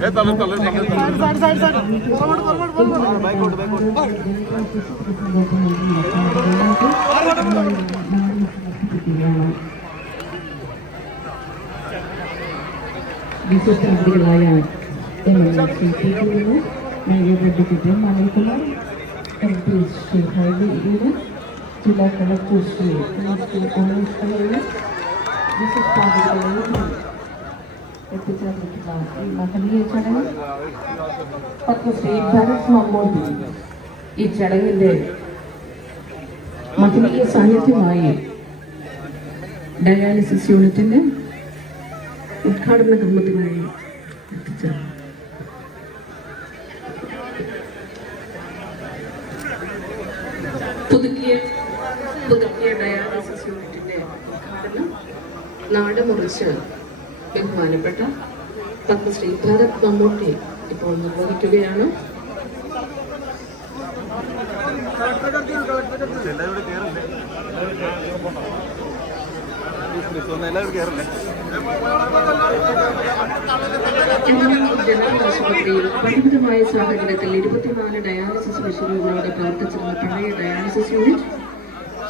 এ তালে তালে তালে side side side side forward forward forward bike out bike out விசேஷம் விளையாட் எம்எல்சி டிடிஓ நைவேத்திய கிட்ட மணிக்குளம் எம்பி ஸ்ரீ ஹைவே யூனிட் ஜில்லா கலெக்டர் ஸ்ரீ குமார் ஸ்ரீ கோமேஸ்வரர் விசேஷ விளையாட் ഈ ചടങ്ങിന്റെ മഹനീയ സാന്നിധ്യമായി ഡയാലിസിസ് യൂണിറ്റിന്റെ ഉദ്ഘാടന കർമ്മത്തിനായി എത്തിച്ചേർന്നു. പുതുക്കിയ പുതുക്കിയ ഡയാലിസിസ് യൂണിറ്റിന്റെ ഉദ്ഘാടനം നാട് മുറിച്ച് ബഹുമാനപ്പെട്ട പത്മശ്രീ ഭരത് മമ്മൂട്ടി ഇപ്പോൾ നിർവഹിക്കുകയാണ്. ജനറൽ പരിമിതമായ സാഹചര്യത്തിൽ ഇരുപത്തിനാല് ഡയാലിസിസ് മെഷീനുകളോടെ പ്രവർത്തിച്ചിരുന്ന പഴയ ഡയാലിസിസ് യൂണിറ്റ്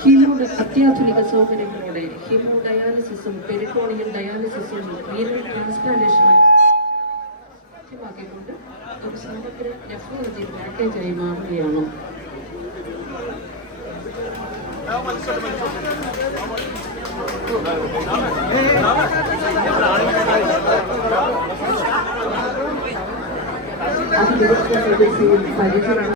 ഹീമോ അത്യാധുനിക സൗകര്യങ്ങളോടെ ഹീമോ ഡയാലിസിസും പെരിക്കോണിയൽ ഡയാലിസിസും റീനൽ ട്രാൻസ്പ്ലാന്റേഷനും സാധ്യമാക്കിക്കൊണ്ട് ഒരു സമഗ്ര നെഫ്രോളജി പാക്കേജായി മാറുകയാണ്. അത് പരിചരണം